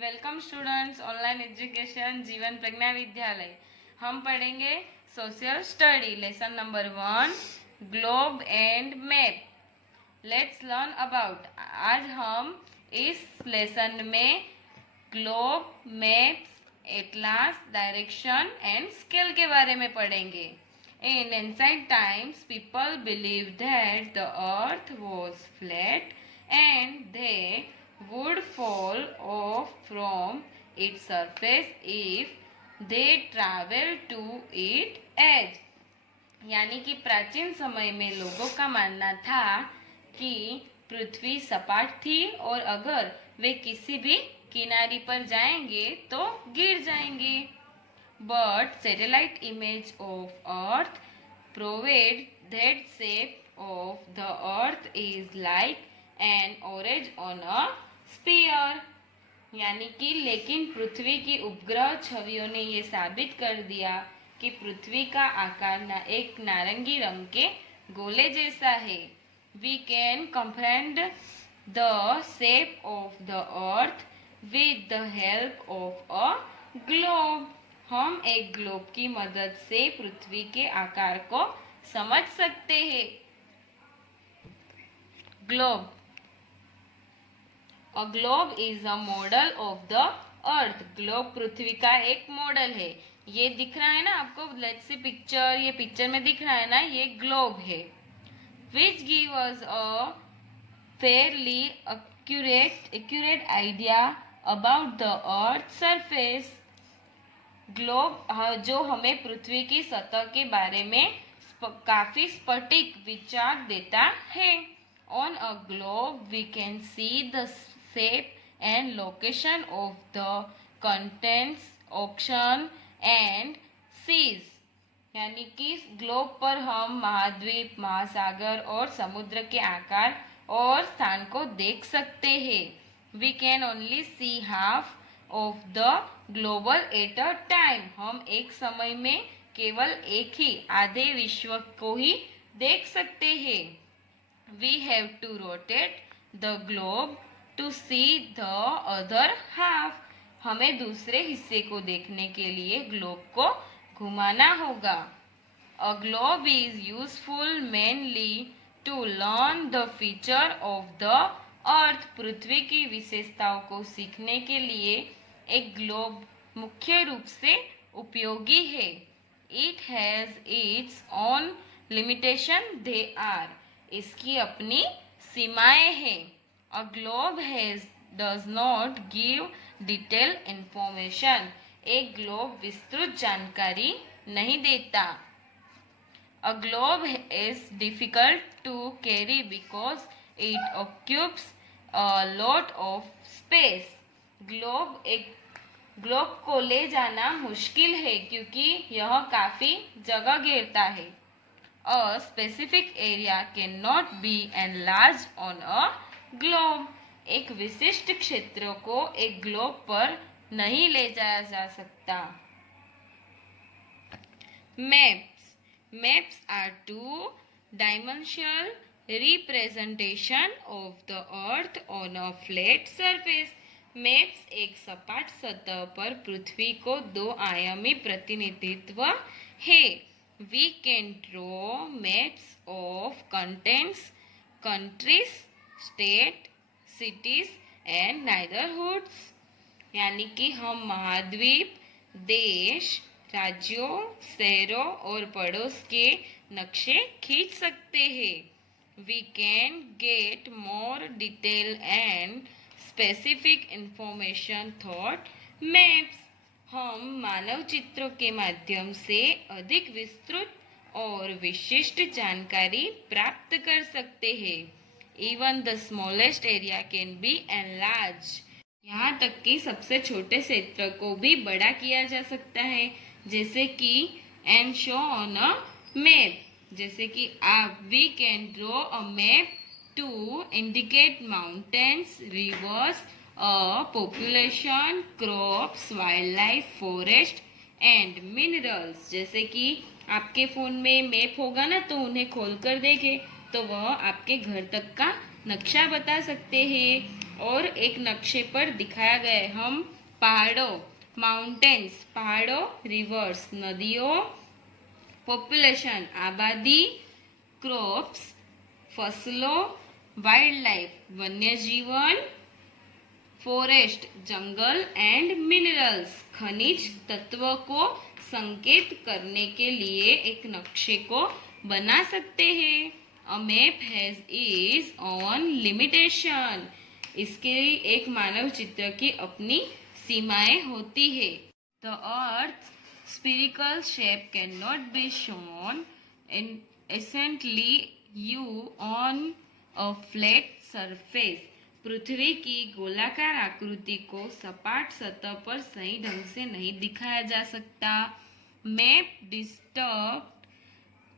Welcome students, online education जीवन प्रज्ञा विद्यालय। हम पढ़ेंगे social study lesson number 1 globe and map. Let's learn about. आज हम इस लेसन में globe, maps, atlas, direction and scale के बारे में पढ़ेंगे। In ancient times, people believed that the earth was flat and they would fall off from its surface if they traveled to its edge। यानी कि प्राचीन समय में लोगों का मानना था कि पृथ्वी सपाट थी और अगर वे किसी भी किनारे पर जाएंगे तो गिर जाएंगे। But satellite image of Earth provide that shape of the Earth is like an orange on a sphere। यानी कि लेकिन पृथ्वी की उपग्रह छवियों ने ये साबित कर दिया कि पृथ्वी का आकार एक नारंगी रंग के गोले जैसा है। We can comprehend the shape of the Earth with the help of a globe। हम एक ग्लोब की मदद से पृथ्वी के आकार को समझ सकते हैं। Globe, a globe is a model of the earth. Globe पृथ्वी का एक मॉडल है। ये दिख रहा है ना आपको, लेट्स सी पिक्चर, ये पिक्चर में दिख रहा है ना, ये ग्लोब है। Which give us a fairly accurate idea about the earth surface. Globe जो हमें पृथ्वी की सतह के बारे में काफी स्फटिक विचार देता है। On a globe we can see the shape and location of the contents, ocean and seas. यानी कि ग्लोब पर हम महाद्वीप, महासागर और समुद्र के आकार और स्थान को देख सकते हैं। We can only see half of the global at a time. हम एक समय में केवल एक ही आधे विश्व को ही देख सकते हैं। We have to rotate the globe to see the other half. हमें दूसरे हिस्से को देखने के लिए ग्लोब को घुमाना होगा। A globe is useful mainly to learn the feature of the earth. पृथ्वी की विशेषताओं को सीखने के लिए एक ग्लोब मुख्य रूप से उपयोगी है। It has its own limitation, they are. इसकी अपनी सीमाएं हैं। A globe has does not give detail information. एक ग्लोब विस्तृत जानकारी नहीं देता। A globe is difficult to carry because it occupies a lot of space. Globe को ले जाना मुश्किल है क्योंकि यह काफी जगह घेरता है। A specific area can not be enlarged on a globe. एक विशिष्ट क्षेत्र को एक ग्लोब पर नहीं ले जाया जा सकता। Maps are two dimensional representation of the earth on a flat surface. Maps एक सपाट सतह पर पृथ्वी को दो आयामी प्रतिनिधित्व है। We can draw maps of contents, countries, state, cities and neighbourhoods. यानी कि हम महाद्वीप, देश, राज्यों, शहरों और पड़ोस के नक्शे खींच सकते हैं। We can get more detail and specific information thought maps. हम मानव चित्रों के माध्यम से अधिक विस्तृत और विशिष्ट जानकारी प्राप्त कर सकते हैं। Even the smallest area can be enlarge. यहाँ तक कि सबसे छोटे क्षेत्र को भी बड़ा किया जा सकता है, जैसे कि and show on a map. जैसे कि आप we can draw a map to indicate mountains, rivers, population, crops, wildlife, forest and minerals। जैसे कि आपके फ़ोन में मैप होगा ना, तो उन्हें खोलकर देखें तो वह आपके घर तक का नक्शा बता सकते हैं। और एक नक्शे पर दिखाया गया है। हम पहाड़ों, माउंटेन्स, पहाड़ों, रिवर्स, नदियों, पॉपुलेशन, आबादी, क्रॉप्स, फसलों, वाइल्ड लाइफ, वन्य जीवन, फॉरेस्ट, जंगल एंड मिनरल्स, खनिज तत्व को संकेत करने के लिए एक नक्शे को बना सकते हैं। A map has is on limitation. इसके एक मानव चित्र की अपनी सीमाएं होती है। The earth spherical shape cannot be shown instantly you on a flat surface। पृथ्वी की गोलाकार आकृति को सपाट सतह पर सही ढंग से नहीं दिखाया जा सकता। Map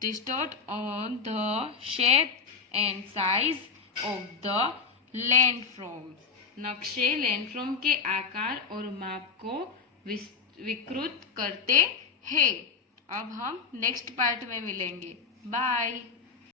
distort on the shape and size of the landforms। नक्शे लैंडफॉर्म के आकार और माप को विकृत करते हैं। अब हम नेक्स्ट पार्ट में मिलेंगे। बाय।